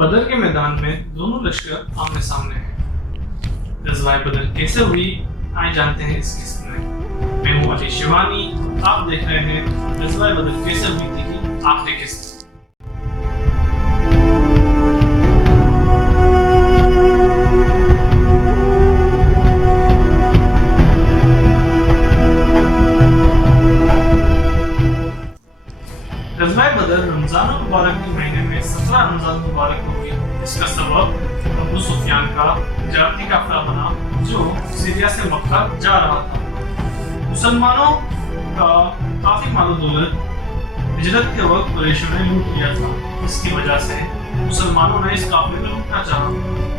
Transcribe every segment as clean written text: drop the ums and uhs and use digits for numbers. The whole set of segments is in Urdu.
بدر کے میدان میں دونوں لشکر آمنے سامنے ہیں۔ غزوہ بدر کیسے ہوئی آئیں جانتے ہیں اس قسط میں۔ میں ہوں علی شیوانی، آپ دیکھ رہے ہیں غزوہ بدر کیسے ہوئی تھی کی آخری قسط۔ غزوہ بدر رمضان المبارک کے مہینے میں 17 رمضان مبارک کو ہوئی۔ اس کا سبب ابو سفیان کا تجارتی قافلہ بنا جو سیریا سے مکہ جا رہا تھا۔ مسلمانوں کا کافی مال و دولت ہجرت کے وقت قریشوں نے لوٹ لیا تھا۔ اس کی وجہ سے مسلمانوں نے اس قافلے کو لوٹنا چاہا،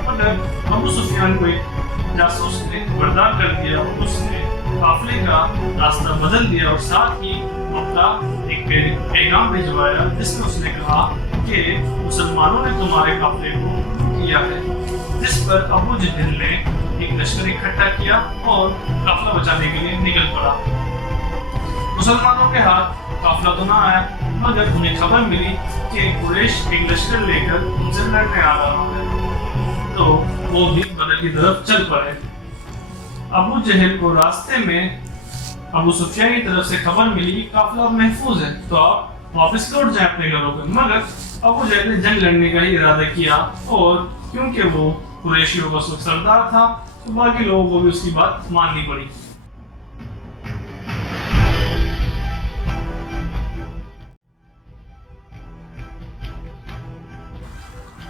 مگر ابو سفیان کو ایک جاسوس نے خبردار کر دیا اور اس نے قافلے کا راستہ بدل دیا اور ساتھ ہی اپنا ایک پیغام بھجوایا جس میں اس نے کہا کہ مسلمانوں نے تمہارے قافلے کو کیا ہے، جس پر ابو جہل نے ایک لشکر اکٹھا کیا اور قافلہ بچانے کے لیے نکل پڑا۔ مسلمانوں کے ہاتھ قافلہ تو نہ آیا، مگر انہیں خبر ملی کہ قریش ایک لشکر لے کر ان سے لڑنے آ رہا ہے، تو وہ بھی بدر کی طرف چل پڑے۔ ابو جہل کو راستے میں ابو سفیان کی طرف سے خبر ملی کہ قافلہ محفوظ ہے، تو آپ واپس لوٹ جائیں اپنے گھروں پہ، مگر ابو جہل نے جنگ لڑنے کا ہی ارادہ کیا، اور کیونکہ وہ قریشیوں کا سردار تھا تو باقی لوگوں کو بھی اس کی بات ماننی پڑی۔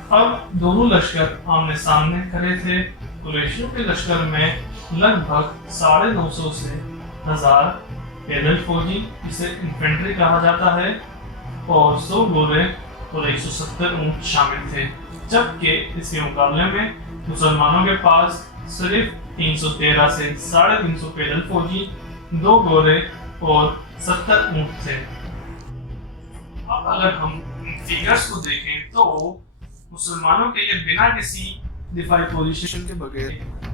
اب دونوں لشکر آمنے سامنے کھڑے تھے۔ قریشیوں کے لشکر میں لگ بھگ 950 سے 1000 پیدل فوجی جسے انفینٹری کہا جاتا ہے اور 100 گھوڑے اور 170 اونٹ شامل تھے، جبکہ اس کے مقابلے میں مسلمانوں کے پاس صرف 313 سے 350 پیدل فوجی، 2 گھوڑے اور 70 اونٹ تھے۔ اب اگر ہم فیگرز کو دیکھیں تو مسلمانوں کے لیے بنا کسی دفاعی پوزیشن کے بغیر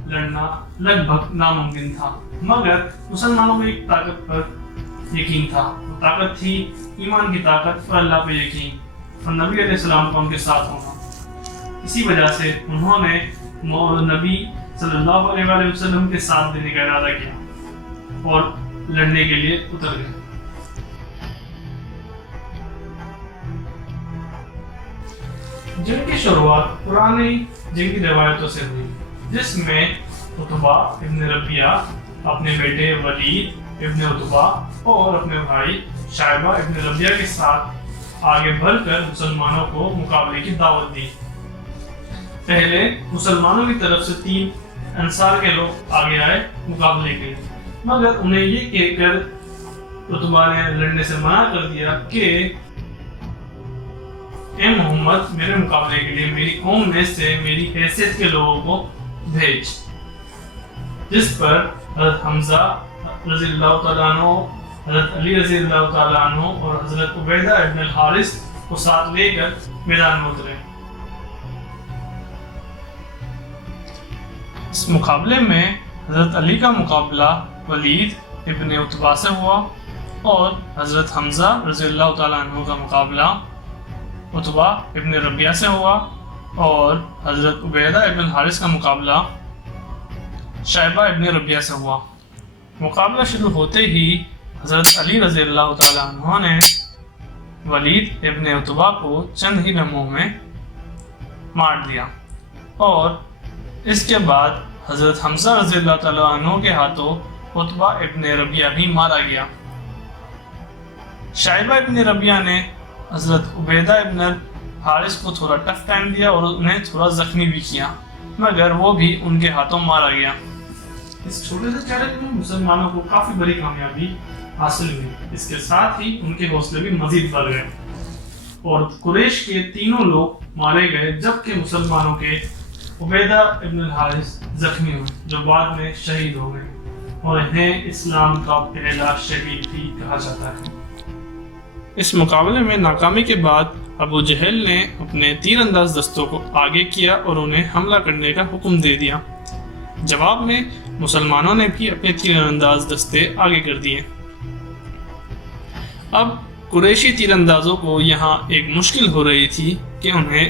لڑنا لگ بھگ ناممکن تھا، مگر مسلمانوں میں ایک طاقت پر یقین تھا۔ وہ طاقت تھی ایمان کی طاقت اور اللہ پہ یقین اور نبی علیہ السلام کا ان کے ساتھ ہونا۔ اسی وجہ سے انہوں نے نبی صلی اللہ علیہ وآلہ وسلم کے ساتھ دینے کا ارادہ کیا اور لڑنے کے لیے اتر گئے۔ جنگ کی شروعات پرانی جنگی روایتوں سے ہوئی، جس میں عتبہ ابن ربیہ اپنے بیٹے ولید ابن عتبہ اور اپنے بھائی شیبہ ابن ربیہ کے ساتھ آگے بڑھ کر مسلمانوں کو مقابلے کی دعوت دی۔ پہلے مسلمانوں کی طرف سے 3 انصار کے لوگ آگے آئے مقابلے کے لیے، مگر انہیں یہ کہہ کر عتبہ نے لڑنے سے منع کر دیا کہ اے محمد، میرے مقابلے کے لیے میری قوم میں سے میری حیثیت کے لوگوں کو بھیج، جس پر حضرت حمزہ رضی اللہ تعالیٰ عنہ، حضرت علی رضی اللہ تعالیٰ عنہ اور حضرت عبیدہ ابن الحارث کو ساتھ لے کر میدان میں اترے۔ اس مقابلے میں حضرت علی کا مقابلہ ولید ابن عتبہ سے ہوا اور حضرت حمزہ رضی اللہ تعالیٰ عنہ کا مقابلہ عتبہ ابن ربیہ سے ہوا اور حضرت عبیدہ ابن الحارث کا مقابلہ شیبہ ابن ربیہ سے ہوا۔ مقابلہ شروع ہوتے ہی حضرت علی رضی اللہ تعالیٰ عنہ نے ولید ابن عتبہ کو چند ہی لمحوں میں مار دیا اور اس کے بعد حضرت حمزہ رضی اللہ تعالیٰ عنہ کے ہاتھوں عتبہ ابن ربیہ بھی مارا گیا۔ شیبہ ابن ربیہ نے حضرت عبیدہ ابن الحارث کو تھوڑا ٹف ٹائم دیا اور انہیں تھوڑا زخمی بھی کیا، مگر وہ بھی ان کے ہاتھوں مارا گیا۔ اس چھوٹے سے چیلنج میں مسلمانوں کو کافی بڑی کامیابی حاصل ہوئی، اس کے ساتھ ہی ان کے حوصلے بھی مزید بڑھ گئے اور قریش کے 3 لوگ مارے گئے، جبکہ مسلمانوں کے عبیدہ ابن الحارث زخمی ہوئے جو بعد میں شہید ہو گئے اور انہیں اسلام کا پہلا شہید بھی کہا جاتا ہے۔ اس مقابلے میں ناکامی کے بعد ابو جہل نے اپنے تیر انداز دستوں کو آگے کیا اور انہیں حملہ کرنے کا حکم دے دیا۔ جواب میں مسلمانوں نے بھی اپنے تیر انداز دستے آگے کر دیے۔ اب قریشی تیر اندازوں کو یہاں ایک مشکل ہو رہی تھی کہ انہیں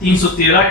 313